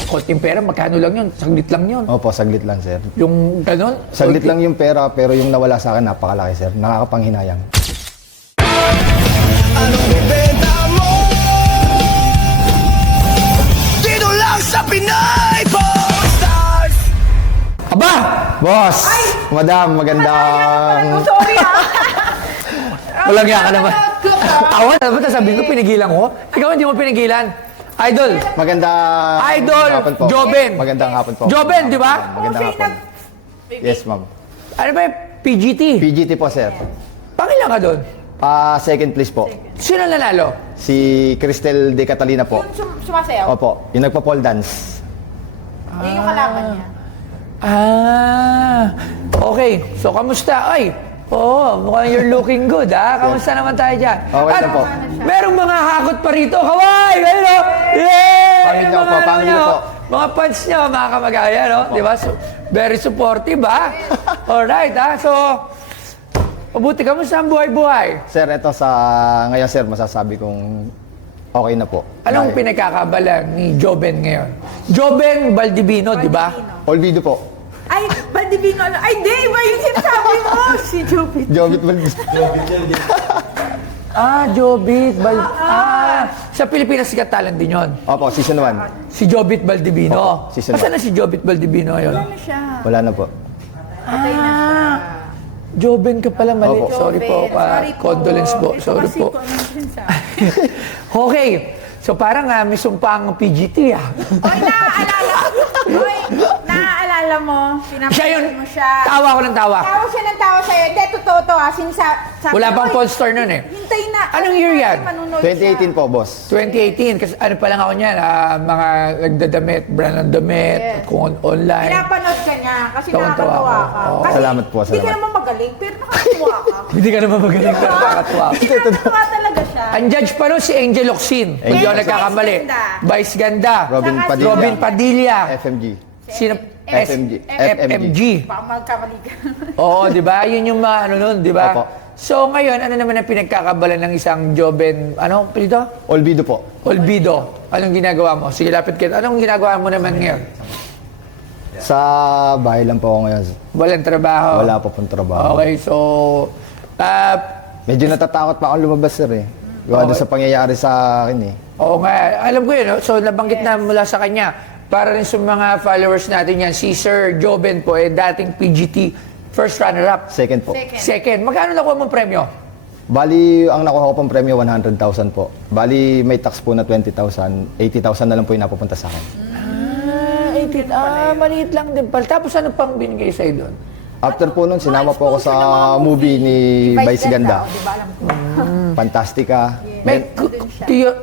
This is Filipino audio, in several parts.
konting pera, magkano lang yun? Saglit lang yun. Opo, saglit lang, sir. Yung ganon? Saglit lang yung pera, pero yung nawala sa akin, napakalaki, sir. Nakakapanghinayang. Anong ibenta mo? Dito lang sa Pinay Stars! Aba! Boss! Madam, magandang... Sorry ah. Walang ka naman. Awan, ano ba sabihin ko, pinigilan ko? Ikaw hindi mo pinigilan. Idol! Magandang Idol! hapon po. Joben! Magandang hapon po. Joben, di ba? Magandang hapon. Yes, ma'am. Ano ba yung PGT? PGT po, sir. Pangilan ka doon? Second place po. Sino nanalo? Si Cristel De Catalina po. Yung sumasayaw. Opo, yung nagpa-pole dance. Yun yung kalaban niya. Okay. So, kamusta? Ay, mukhang you're looking good, ha? Kamusta naman tayo dyan? Okay na po. Merong mga hakot pa rito. Kaway! Ayun, o! Yeah! Pangit niyo po, pangit niyo po. Mga fans nyo, mga kamagaya, no? Di ba? So, very supportive, ha? Alright, ha? So, mabuti, kamusta ang buhay-buhay? Sir, ito ngayon, sir, masasabi kong okay na po. Anong pinagkakabala ni Joben ngayon? Joben Baldivino, di ba? Olvido po. Ay, Baldivino. Ay, di! Iba yung sinasabi mo! Si Jupit. Jovit Valdivido. Jobit sa Pilipinas sikat talent din yun. Opo, season 1. Si Jobit Baldivino. Opo, season Nasaan na si Jobit Baldivino ngayon? Ano siya? Wala na po. Patay na siya. Joben ka pala, mali. Opo. Sorry po. Condolence po. Ito Sorry kasi po. condolence ah. Okay. So parang may sumpang PGT Oy, naaalala mo. Oy, naaalala mo. Siya yun. Pinapalit mo siya. Tawa ko ng tawa. Tawa siya ng tawa sa'yo. Hindi, totoo to ah. Wala pang Pawn Store nun eh. Hintay na. Anong year yan? Manunood 2018 siya. po, boss. 2018. Kasi ano pa lang ako niyan, mga nagdadamit, brand ng damit, Yes. kung online. Pinapanood ka niya kasi Tawan-tawa nakakatawa ako. ka. Oo. Kasi Salamat po, Hindi salamat. ka naman magaling, pero nakakatawa ka. Hindi ka naman magaling pero nakakatuwa. Hindi nakakatawa talaga siya. Ang judge pa nun si Angel Locsin. Hindi Angel ako nagkakamali. Vice Ganda. Vice Ganda. Robin Saka si Padilla. Robin Padilla. FMG. Sino? FMG. FMG. Baka magkamali ka. Oo, di ba? Yun yung mga ano nun, di ba? Opo. So ngayon, ano naman ang pinagkakabala ng isang Joben, ano, pilito? Olvido po. Olvido. Anong ginagawa mo? Sige, lapit kita. Anong ginagawa mo naman ngayon? Sa bahay lang po ako ngayon. Walang trabaho? Wala po pong trabaho. Okay, so, Medyo natatakot pa akong lumabas, sir eh. Gawa doon sa pangyayari sa akin eh. oo nga, alam ko yun. No? So, nabanggit na mula sa kanya. Para rin sa mga followers natin yan, si Sir Joben po, dating PGT first runner-up. Second po. Second. Magkano nakuha mong premyo? Bali, ang nakuha ko pong premyo, 100,000 po. Bali, may tax po na 20,000. 80,000 na lang po yung napupunta sa akin. 18. Maliit lang din pala. Tapos ano pang binigay sa'yo doon? After po nun, sinama po ako sa movie ni Vice Ganda. Di ba alam ko? Fantastica. May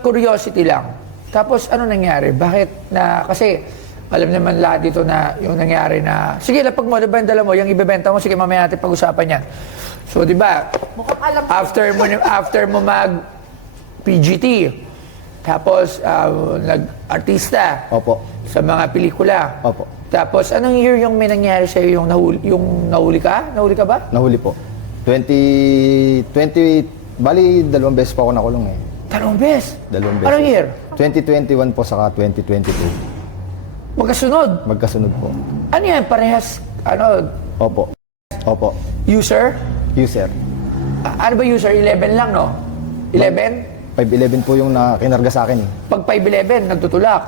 curiosity lang. Tapos ano nangyari? Bakit na, kasi alam naman lahat dito na yung nangyari na, sige, lapag mo, diba yung dala mo, yung ibebenta mo, sige, mamaya natin pag-usapan yan. So, di ba, Mukhang alam ko. after mo mag PGT, tapos nag-artista Opo. sa mga pelikula. Opo. Tapos, anong year yung may nangyari sa'yo yung nahuli ka? Nahuli ka ba? Nahuli po. 20, bali, 2 beses pa ako nakulong eh. Dalawang beses. 2 beses. Anong year? 2021 po saka 2022. Magkasunod. Magkasunod po. Ano yan? Parehas, Opo. Opo. user? User. Ano ba user? 11 lang, no? 11? 511 po yung kinarga sa akin eh. Pag 511, nagtutulak.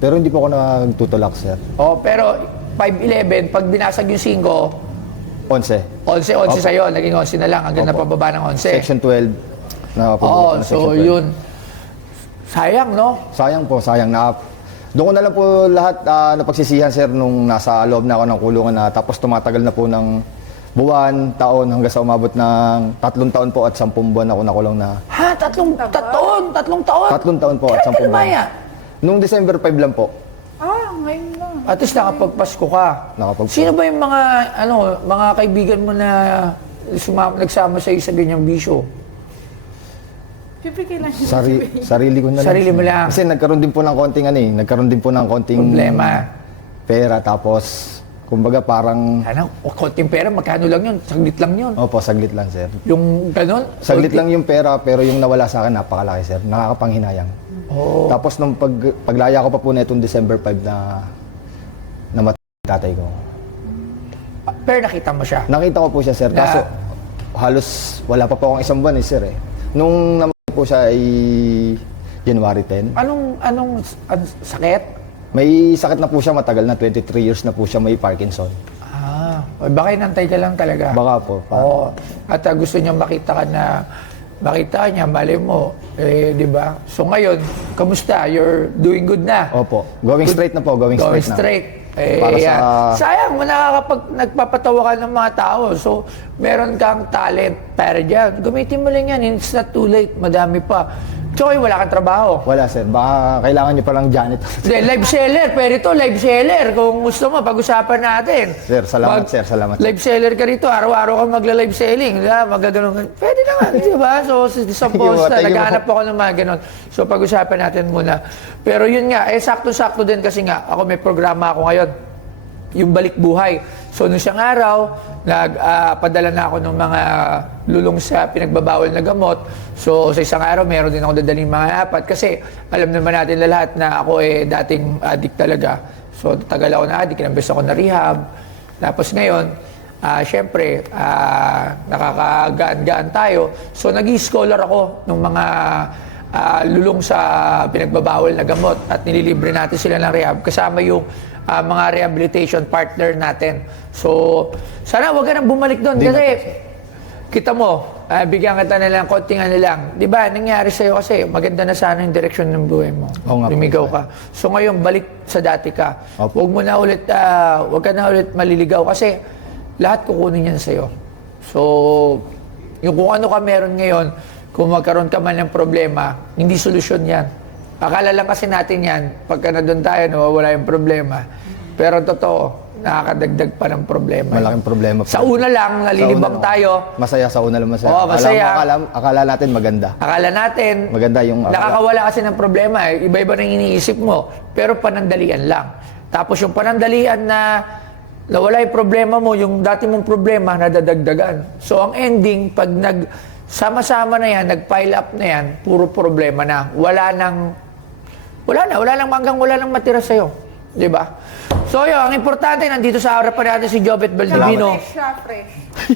Pero hindi po ako nagtutulak, sir. Oh, pero 511, pag binasag yung 5, 11. 11 Opo. sa'yo, naging 11 na lang, hanggang Opo. napababa ng 11. Section 12. Oo, so yun. Sayang, no? Sayang po, sayang na. Doon ko na lang po lahat napagsisihan, sir, nung nasa loob na ako ng kulungan na tapos tumatagal na po ng buwan, taon, hanggang sa umabot ng 3 taon po at 10 buwan ako nakulong na. Ha? Tatlong taon? 3 taon po at 10 Kailan ka buwan. lumaya? Nung December 5 lang po. Ngayon lang. At least nakapagpasko ka. Nakapagpasko. Sino ba yung mga kaibigan mo na nagsama sa'yo sa ganyang bisyo? Siyempre kailangan Sarili ko na lang. Sarili mo lang. Kasi nagkaroon din po ng konting pera tapos Kumbaga parang, Ano, konting pera, magkano lang yun? Saglit lang yun. opo, saglit lang sir. Yung ganon? Saglit lang yung pera, pero yung nawala sa akin, napakalaki sir. Nakakapanghinayang. Oh. Tapos nung paglaya ko pa po na itong December 5 na namatay yung tatay ko. Pero nakita mo siya. Nakita ko po siya sir, Na- kaso halos wala pa po akong isang buwan sir eh. Nung namatay po siya ay January 10. Anong sakit? May sakit na po siya, matagal na, 23 years na po siya may Parkinson. Baka inantay ka lang talaga. Baka po. Oo. At gusto niya makita niya, mali mo, di ba? So ngayon, kamusta? You're doing good na. Opo. Going straight na po, going Going straight na. straight. Para Yan. sa- Sayang, nagpapatawa ka ng mga tao. So, meron kang talent para dyan. Gamitin mo lang yan. It's not too late. Madami pa. Choy, wala kang trabaho. Wala sir, baka kailangan niyo palang janitor. Hindi, live seller. Pero ito, live seller. Kung gusto mo, pag-usapan natin. Sir, salamat, sir, salamat. Live seller ka rito. Araw-araw ka magla-live selling. Magaganon. Pwede naman, di ba? So, sa Thank you, post na, thank you naghahanap ako ng mga ganon. So, pag-usapan natin muna. Pero yun nga, sakto-sakto din kasi nga, ako may programa ako ngayon. Yung balik buhay. So, nung siyang araw, padala na ako ng mga lulong sa pinagbabawal na gamot. So, sa isang araw, meron din ako dadaling mga 4. Kasi, alam naman natin lahat na ako dating addict talaga. So, tagal ako na addict, kinambes ako na rehab. Tapos ngayon, syempre, nakakagaan-gaan tayo. So, nag-i-scholar ako ng mga lulong sa pinagbabawal na gamot at nililibre natin sila ng rehab kasama yung mga rehabilitation partner natin. So, sana wag ka nang bumalik doon kasi kita mo, bigyan kita na lang, konting ano lang. Di ba, nangyari sa'yo kasi maganda na sana yung direksyon ng buhay mo. Oo nga po, Lumigaw sir. ka. So ngayon, balik sa dati ka. Opo. Wag ka na ulit maliligaw kasi lahat kukunin yan sa'yo. So, yung kung ano ka meron ngayon, kung magkaroon ka man ng problema, hindi solusyon yan. Akala lang kasi natin yan, pagka na doon tayo, nawawala yung problema. Pero totoo, nakakadagdag pa ng problema. Malaking problema po. Sa una lang, nalilibang tayo. Masaya sa una lang, masaya. Oo, masaya. Akala natin maganda. Akala natin, Maganda yung nakakawala kasi ng problema. Iba-iba nang iniisip mo. Pero panandalian lang. Tapos yung panandalian na nawala yung problema mo, yung dati mong problema, nadadagdagan. So ang ending, pag sama-sama na yan, nag-pile up na yan, puro problema na. Wala nang matira sa'yo. Di ba? So yun, ang importante, nandito sa harapan natin si Jobet Baldivino. Fresh siya, fresh.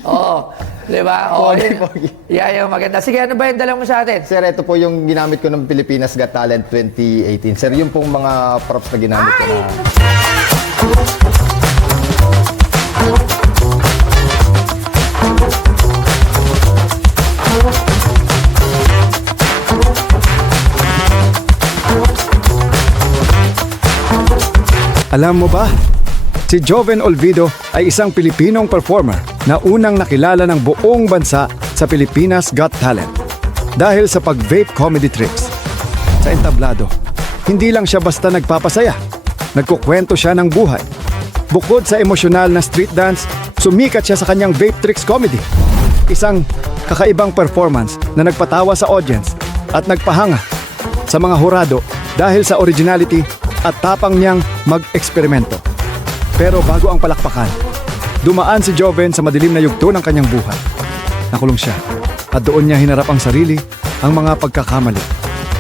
Oo. Di ba? Oo, Pogi, yun. pogi. Yan yung maganda. Sige, ano ba yung dala mo sa atin? Sir, ito po yung ginamit ko ng Pilipinas Got Talent 2018. Sir, yung pong mga props na ginamit ko na. Alam mo ba? Si Joven Olvido ay isang Pilipinong performer na unang nakilala ng buong bansa sa Pilipinas Got Talent dahil sa pag-vape comedy tricks. Sa entablado, hindi lang siya basta nagpapasaya, nagkukwento siya ng buhay. Bukod sa emosyonal na street dance, sumikat siya sa kanyang vape tricks comedy. Isang kakaibang performance na nagpatawa sa audience at nagpahanga sa mga hurado dahil sa originality at tapang niyang mag-eksperimento. Pero bago ang palakpakan, dumaan si Joven sa madilim na yugto ng kanyang buhay. Nakulong siya at doon niya hinarap ang sarili, ang mga pagkakamali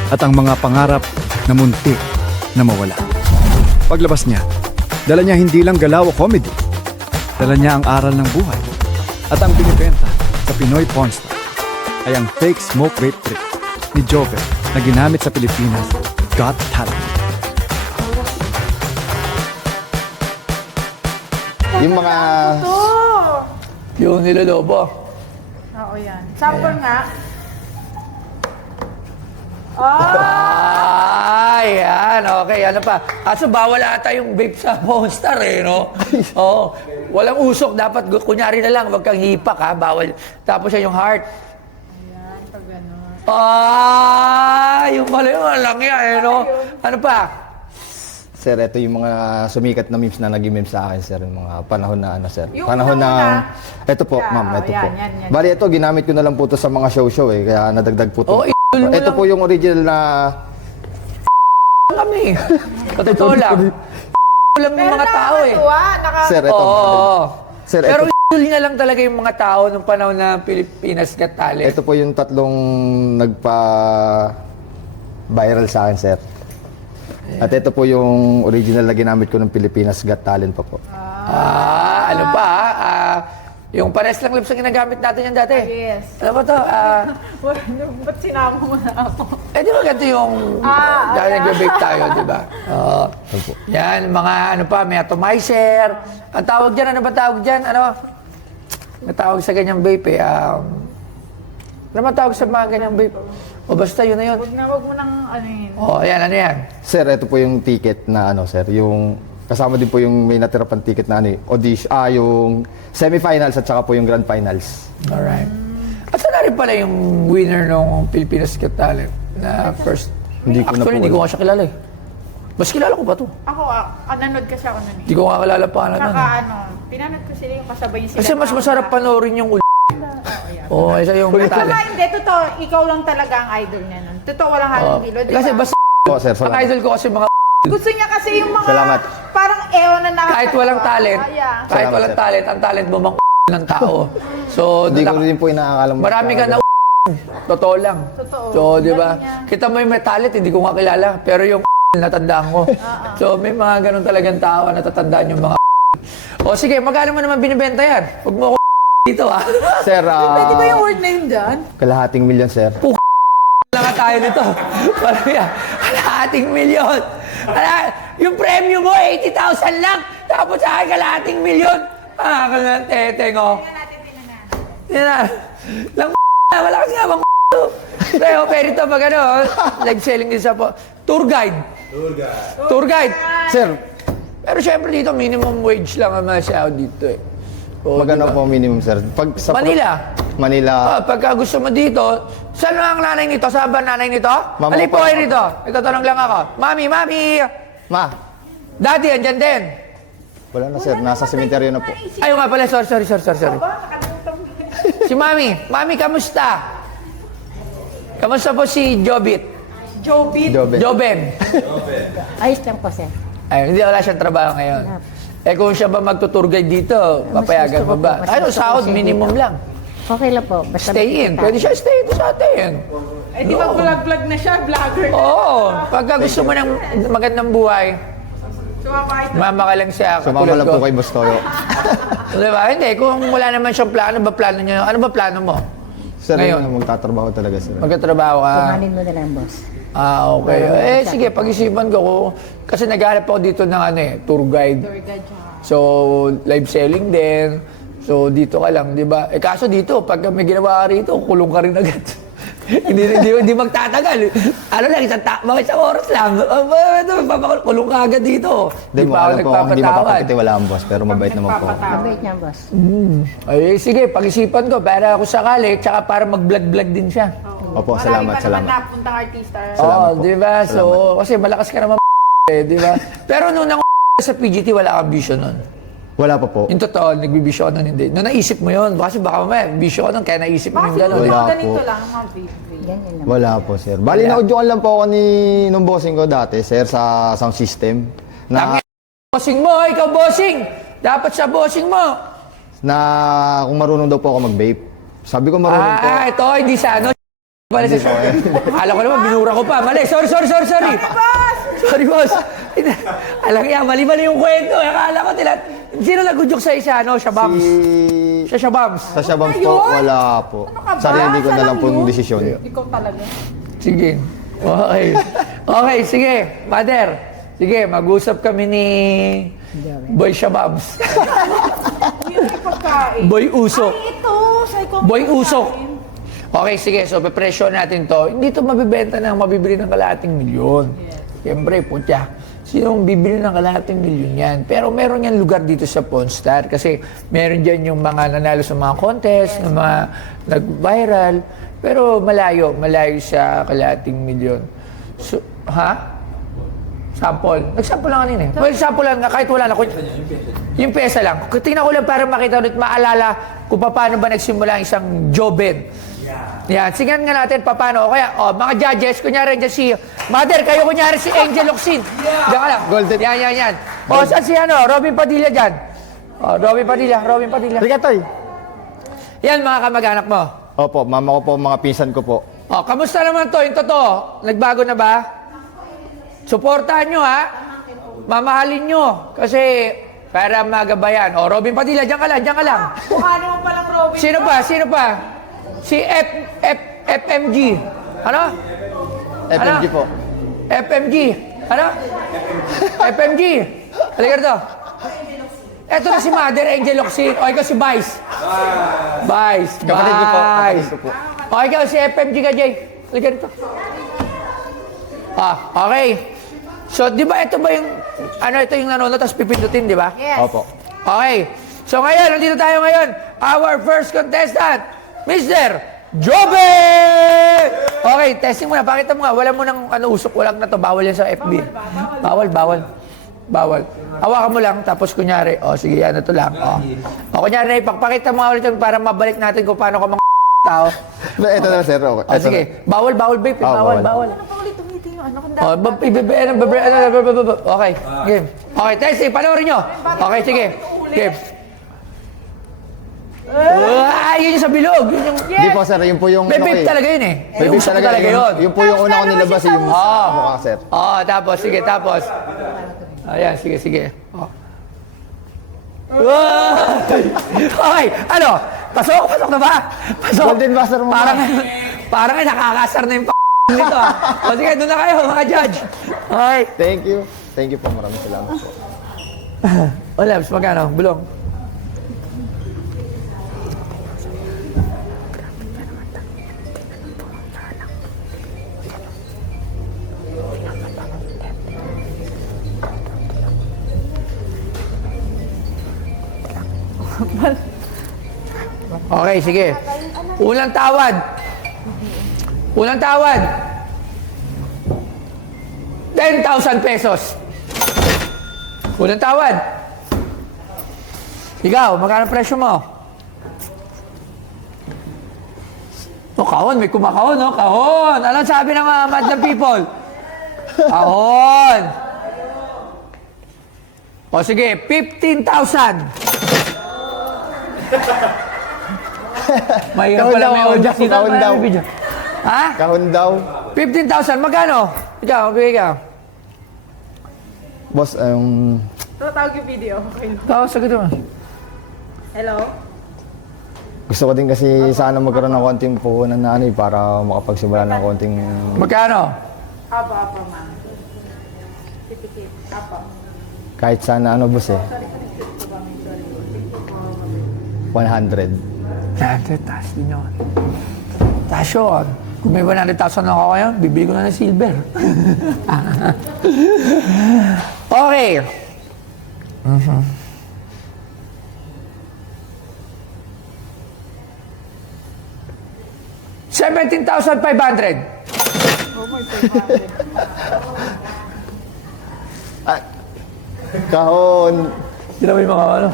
at ang mga pangarap na muntik na mawala. Paglabas niya, dala niya hindi lang galaw o comedy, dala niya ang aral ng buhay. At ang binibenta sa Pinoy Pawn Stop ay ang fake smoke vape trick ni Joven na ginamit sa Pilipinas Got Talent. Yung mga... Oh! Yung nilolobo. Oo, yan. Sample nga. Yan. Okay, ano pa? Kaso bawal ata yung vape sa Monster no? Oo. Walang usok. Dapat, kunyari na lang, wag kang hipak, ha? Bawal. Tapos yan yung heart. Ayan, pag gano'n. Yung pala yung lang yan, no? Ano pa? Sir, ito yung mga sumikat na memes na naging memes sa akin, sir. Yung mga panahon na ano, sir. Yung Panahon na... una-una. Ito po, Yeah, ma'am, ito yan, po. yan. Bali, ito, ginamit ko na lang po ito sa mga show-show eh. Kaya nadagdag po ito. Oh, idol mo Ito lang. po yung original na... Kami. Totoo lang. lang yung mga tao eh. Sir, ito. Oo. Sir, Pero ito, na lang talaga yung mga tao nung panahon na Pilipinas Got Talent. ito po yung tatlong nagpa-viral sa akin, sir. At ito po yung original na ginamit ko ng Pilipinas Got Talent pa po. Ano pa yung pares lang lips ang ginagamit natin yan dati. Yes. Ano ba to? Ba't sinama mo na ako? Di ba ganito yung dahil nag-bake tayo, di ba? Yan, mga ano pa, may atomizer. Ang tawag dyan, ano ba tawag dyan? Ano? May tawag sa ganyang vape eh. Ano ba tawag sa mga ganyang vape? O basta yun na yun. Wag mo nang ano yun. Ayan, ano yan? Sir, ito po yung ticket na ano, sir, yung kasama din po yung may natira pang ticket na ano, audition, yung semifinals at saka po yung grand finals. Alright. At saan na rin pala yung winner ng Pilipinas Got Talent na first? Hindi ko na Actually, po hindi ko alam. nga siya kilala eh. Mas kilala ko ba to? Ako, nanood kasi ako nun eh. Hindi ko nga kilala pa na Saka pinanood ko sila yung kasabay sila. Kasi mas masarap panoorin yung Oo, isa yung Saka talent. hindi, totoo, ikaw lang talaga ang idol niya nun. Totoo, walang halong bilo, di ba? Kasi basta Po, sir, ang salamat. idol ko kasi mga Gusto niya kasi yung mga Salamat. parang ewan na nakakatawa. kahit walang talent, Yeah. kahit Salamat, walang sir. talent, ang talent mo mang ng tao. So, Hindi ko rin po inaakalam. marami ka na totoo lang. Totoo. So, di ba? Galing niya. Kita mo yung may talent, hindi ko nga kilala. Pero yung natandaan ko. So, may mga ganun talagang tao na natatandaan yung mga O sige, magkano mo naman binibenta yan? Huwag mo ako dito ha. Sir, Pwede ba yung word na yun dyan? kalahating milyon, sir. Lang nga tayo nito. Parang yan, kalahating milyon. Yung premium mo, 80,000 lang. Tapos sa akin, kalahating milyon. Ka na ng teteng, oh. Yan na. Lang wala kasi nga bang pero ito pag ano, live selling din sa po. Tour guide. Tour guide. Sir, Pero syempre dito, minimum wage lang ang masahod dito eh. O, magkano diba? po minimum, sir? Pag sa Manila. Manila. Pagka gusto mo dito, saan na ang nanay nito? Saan ba ang nanay nito? Mama Halip po ko. kayo rito. Itatanong lang ako. Mami, mami! Ma, Daddy, andyan din. wala na, sir. Nasa sementeryo na po. Ayaw nga pala, sorry. Si mami. Mami, kamusta? Kamusta po si Jobit? Jobit. Joben. Joben. Ayos lang po, sir. Ay, hindi wala siyang trabaho ngayon. Eh kung siya ba magtutour guide dito, papayagan mo gusto ko ba? po, mas Ano, gusto ko sahod siya minimum dito. lang. Okay lang po. Basta Stay in. makikita. Pwede siya stay ito sa atin. Eh di ba vlog-vlog na siya, vlogger na. Oo. Pagka gusto mo ng magandang buhay, Sumabay. mama ka lang siya. Sumama katulad lang ko. po kay Boss Toyo. Diba? Hindi. Kung wala naman siyang plano, ba plano niya? Ano ba plano mo? Sir, Ngayon. ngayon, magtatrabaho talaga, sir. Magkatrabaho ka? Kuhanin mo na lang, boss. Okay. Sige, pag-isipan ko. Kasi naghahanap ako dito ng tour guide. So, live selling din. So, dito ka lang, di ba? Kaso dito, pag may ginawa ka rito, kulong ka rin agad. hindi magtatagal. Ano lang, mga isang oras lang. Kulong ka agad dito. Hindi mo pa ako alam po kung hindi nagpapatawan. mapapagkatiwalaan, boss. Pero mabait naman po. Mabait niya, boss. Ay, sige, pag-isipan ko para ako sakali, tsaka para mag-vlog-vlog din siya. Opo, Marami salamat, pa salamat. naman napuntang artista. Salamat Oo, po. di ba? So, kasi malakas ka naman di ba? Pero nung nang sa PGT, wala kang vision nun. Wala pa po. Yung totoo, nagbibisyo ka nun, hindi. Nung naisip mo yun, kasi baka mamaya, bisyo ka nun, kaya naisip mo Baka yung gano'n. siguro Wala ganito po. lang, mga baby. Ganyan lang. Wala po, sir. Bali, Wala. na-audyoan lang po ako nung bossing ko dati, sir, sa sound system. Na Bossing mo, ikaw bossing! Dapat sa bossing mo! kung marunong daw po ako mag-vape. Sabi ko marunong po. Ito, hindi sa ano. Bale, sa Akala ko naman, binura ko pa. Mali, sorry. Sorry, boss. Alam niya, mali-mali yung kwento. Akala ko sino nag-udyok sa isa, Shabams? Siya Shabams. Sa Shabams po, wala po. Ano ka ba? Sarili ko na Saan lang po yun? yung desisyon. Ikaw talaga. Sige. Okay, sige. Mother, sige, mag-usap kami ni Boy Shababs. Yung pagkain. Boy Usok. Ay, ito. Say ko. Boy Usok. Okay, sige. So, pepresyo natin to. Hindi to mabibenta ng mabibili ng kalahating milyon. Siyempre, putya. Sinong bibili ng kalahating milyon yan? Pero meron yan lugar dito sa Pawn Star kasi meron dyan yung mga nanalo sa mga contest, ng mga nag-viral. Pero malayo sa kalahating milyon. So, Sample. Nag-sample lang kanina eh. Well, sample lang nga kahit wala na. Yung pesa lang. Tingnan ko lang para makita ulit, maalala kung paano ba nagsimula ang isang Joben. Yan, singan nga natin paano. O kaya, mga judges, kunyari dyan si Mother, kayo kunyari si Angel Locsin. Diyan ka lang. Golden. Yan. O, saan si Robin Padilla dyan? O, Robin Padilla. Rigatoy. Yan, mga kamag-anak mo. Opo, mama ko po, mga pinsan ko po. O, kamusta naman to? Yung totoo, nagbago na ba? Suportahan nyo, ha? Mamahalin nyo. Kasi, para magabayan. O, Robin Padilla, dyan ka lang. Mukha naman palang Robin. Sino pa? Si FMG. Ano? FMG po. FMG. Ano? FMG. Halika rito. Eto na si Mother Angel Locsin. O, ikaw si Vice. Vice. Kapatid ko po. O, ikaw si FMG ka, Jay. Halika rito. Okay. So, di ba ito ba yung, ito yung nanonood, tapos pipindutin, di ba? Yes. Opo. Okay. So ngayon, nandito tayo ngayon. Our first contestant, Mr. Joven! Okay, testing muna. Pakita mo nga. Wala mo ng usok. Walang na to. Bawal yan sa FB. Bawal. Hawakan mo lang. Tapos kunyari, sige, yan na to lang. Kunyari, ipakita mo nga ulit para mabalik natin kung paano ka mga tao. Ito na, sir. Okay. Ito Sige. Bawal, vape. bawal. Bawal. Ano pa ulit tumitin yung ano kung Okay, game. Okay, testing. Panoorin nyo. Okay, sige. Game. Yun yung sa bilog. Yun yung... Hindi po, sir. Yun po yung... May vape talaga yun eh. May Vape usok talaga yun. Yun po yung una ko nilabas, yung mukha, sir. Tapos. Ayan, sige. Okay, ano? Pasok na ba? Pasok. Golden buzzer mo. Parang nakakasar na yung nito ah. Sige, doon na kayo mga judge. Okay. Thank you po. Maraming salamat po. Labs, magkano? Bulong. Okay, sige. Unang tawad. 10,000 pesos. Unang tawad. Ikaw, magkano presyo mo? Kahon. May kumakahon, no? Kahon. Anong sabi ng madlang people? Kahon. Sige, 15,000. Mahirap pala may audience dito. Kahon daw. Ha? Kahon daw. 15,000. Magkano? Ikaw, bigay ka. Boss, Tatawag yung video. Okay. Sagot mo. Hello? gusto ko din kasi sana magkaroon ng konting puhunan na para makapagsimula ng konting... Magkano? Apa, ma'am. Titikit. Apa. Kahit sana boss 100. Taas din yun. Taas yun. Kung may 100,000 na ako ngayon, bibili ko na ng silver. Okay. 17,500. Oh my 500. Kahon. Sila ba yung mga ano?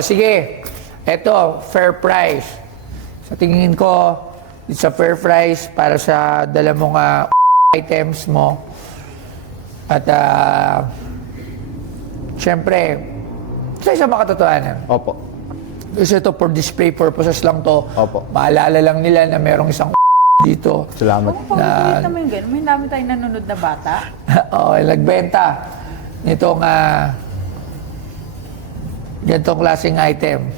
Sige. Ito, fair price. Sa tingin ko, it's a fair price para sa dala mong items mo. At, syempre, sa isang makatotohanan. Opo. Kasi ito, for display purposes lang to. Opo. Maalala lang nila na merong isang dito. Salamat. Pag-ulit naman yung gano'n, may dami tayong nanonood na bata. Nagbenta nitong ganitong klaseng item.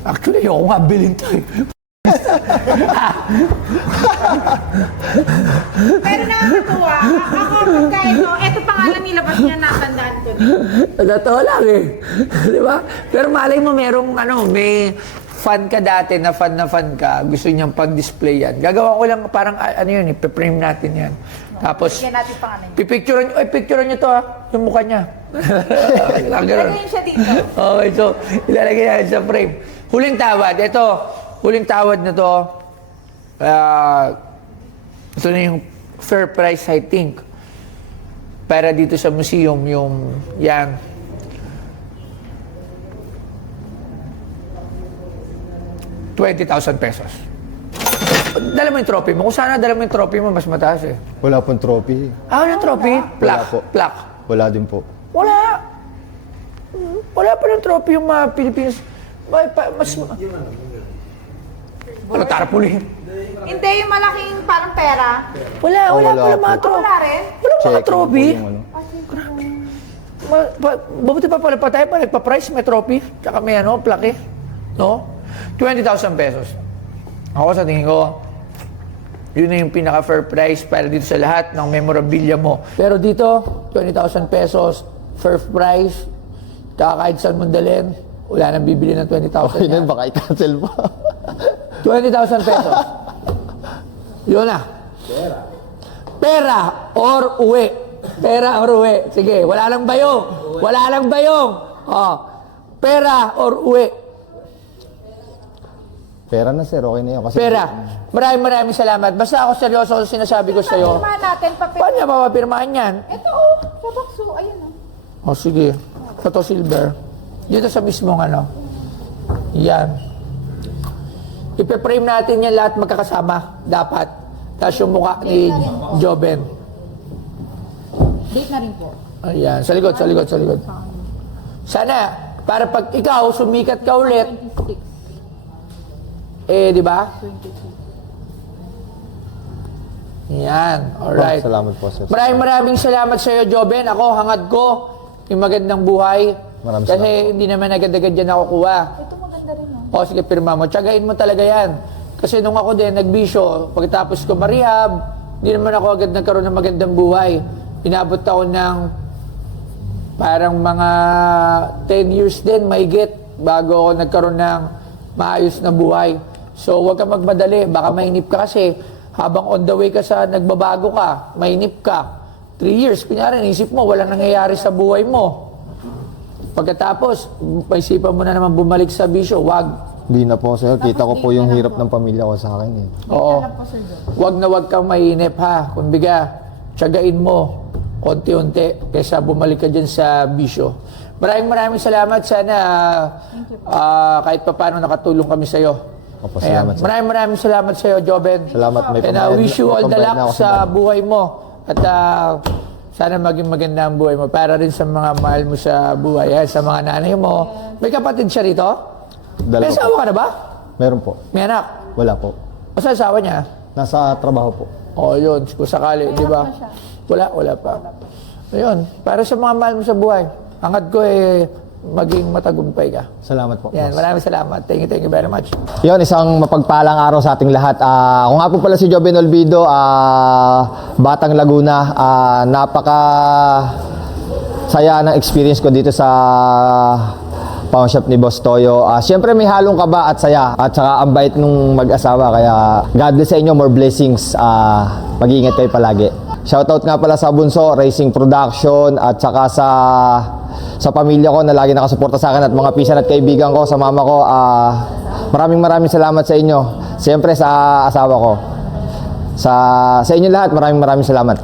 Actually, ako nga bilhin to eh. Pero nakakatuwa. Ako, pagka ito pangalan nilabas niya, natandaan ko din. Totoo lang eh. Di ba? Pero malay mo merong may fan ka dati, na fan ka, gusto niyang pag-display yan. Gagawa ko lang parang yun, ipiprame natin yan. Tapos, Bigyan natin pangalan niya. pipicturean niyo to yung mukha niya. Lagyan siya dito. Okay, so, ilalagay natin sa frame. Huling tawad, huling tawad na to, ito na yung fair price, I think. Para dito sa museum, yung yan. ₱20,000 pesos. Dala mo yung trophy mo. Kung sana dala mo yung trophy mo, mas mataas eh. Wala pong trophy. Ah, yung trophy? Plaque. po. Plaque. Wala din po. Wala. Wala pa ng trophy yung mga Pilipinas. Mas... Ano, tarpaulin? Hindi, yung malaking parang pera. Wala, Oh, wala wala pala po. mga trophy. Wala rin? Wala mga Check trophy. po yung ano. Mabuti pa pala pa tayo pa nagpa-price, may trophy, tsaka may ano, plaque. No? ₱20,000 pesos. Ako sa tingin ko, yun na yung pinaka-fair price para dito sa lahat ng memorabilia mo. Pero dito, ₱20,000 pesos, fair price, kahit saan mong dalhin, wala nang bibili ng 20,000 Okay yan. na, baka i-cancel pa. 20,000 pesos. Yun na. Pera or uwi. Pera or uwi. Sige, wala lang bayong. Wala lang bayong. Oh. Pera or uwi. Pera na sir, okay na yun. Kasi Pera. Maraming salamat. Basta ako seryoso sa sinasabi ko sa'yo. Pirmahan natin, papel. Paano niya mapapirmahan yan? Ito oh, sa bakso, ayun oh. O sige. Photo silver. Dito sa mismong ano. Yan. Ipe-frame natin yan lahat magkakasama. Dapat. Tapos yung mukha ni Joven. Date na rin po. Ayan. Sa likod, sa likod, sa likod. Sana, para pag ikaw sumikat ka ulit, 26. eh, di ba? Yan. Alright. Salamat po sir. Maraming salamat sa iyo, Joven. Ako, hangad ko yung magandang buhay. Maraming Kasi salamat. hindi naman agad-agad yan nakukuha. Ito maganda rin oh. O, sige, pirma mo. Tsagain mo talaga yan. Kasi nung ako din, nagbisyo, pagkatapos ko marehab, hindi naman ako agad nagkaroon ng magandang buhay. Inabot ako ng parang mga 10 years din, mahigit, bago ako nagkaroon ng maayos na buhay. So, huwag ka magmadali. Baka mainip ka kasi habang on the way ka sa nagbabago ka, mainip ka. 3 years, kunyari, naisip mo, walang nangyayari sa buhay mo. Pagkatapos, maisipan mo na naman bumalik sa bisyo, wag. Hindi na po sir, kita ko po yung hirap ng pamilya ko sa akin eh. Oo. Wag na wag kang mainip ha. Kumbaga, tiyagain mo konti-unti kaysa bumalik ka dyan sa bisyo. Maraming salamat. Sana kahit pa paano nakatulong kami sa iyo. Opo, salamat, sir. Maraming salamat sa iyo, Joven. Salamat, may And I pambayad- wish you all the may pambayad na luck ako sa sa bahay. buhay mo. At sana maging maganda ang buhay mo. Para rin sa mga mahal mo sa buhay. Sa mga nanay mo. May kapatid siya rito? May Dalawa asawa ka na ba? Meron po. May anak? Wala po. O sa asawa niya? Nasa trabaho po. O yun, kung sakali, di ba? Wala pa. Ayun, para sa mga mahal mo sa buhay, hangad ko maging matagumpay ka. Salamat po. Yan, boss. maraming salamat. Thank you very much. Yon, isang mapagpalang araw sa ating lahat. Ako nga po pala si Joven Olvido, Batang Laguna. Napaka saya ng experience ko dito sa pawn shop ni Boss Toyo. Siyempre may halong kaba at saya at saka ang bait nung mag-asawa. Kaya God bless sa inyo, more blessings. Mag-iingat kayo palagi. Shoutout nga pala sa Bunso Racing Production at saka sa pamilya ko na lagi nakasuporta sa akin at mga pisan at kaibigan ko, sa mama ko. Maraming salamat sa inyo. Siyempre sa asawa ko. Sa inyo lahat, maraming salamat.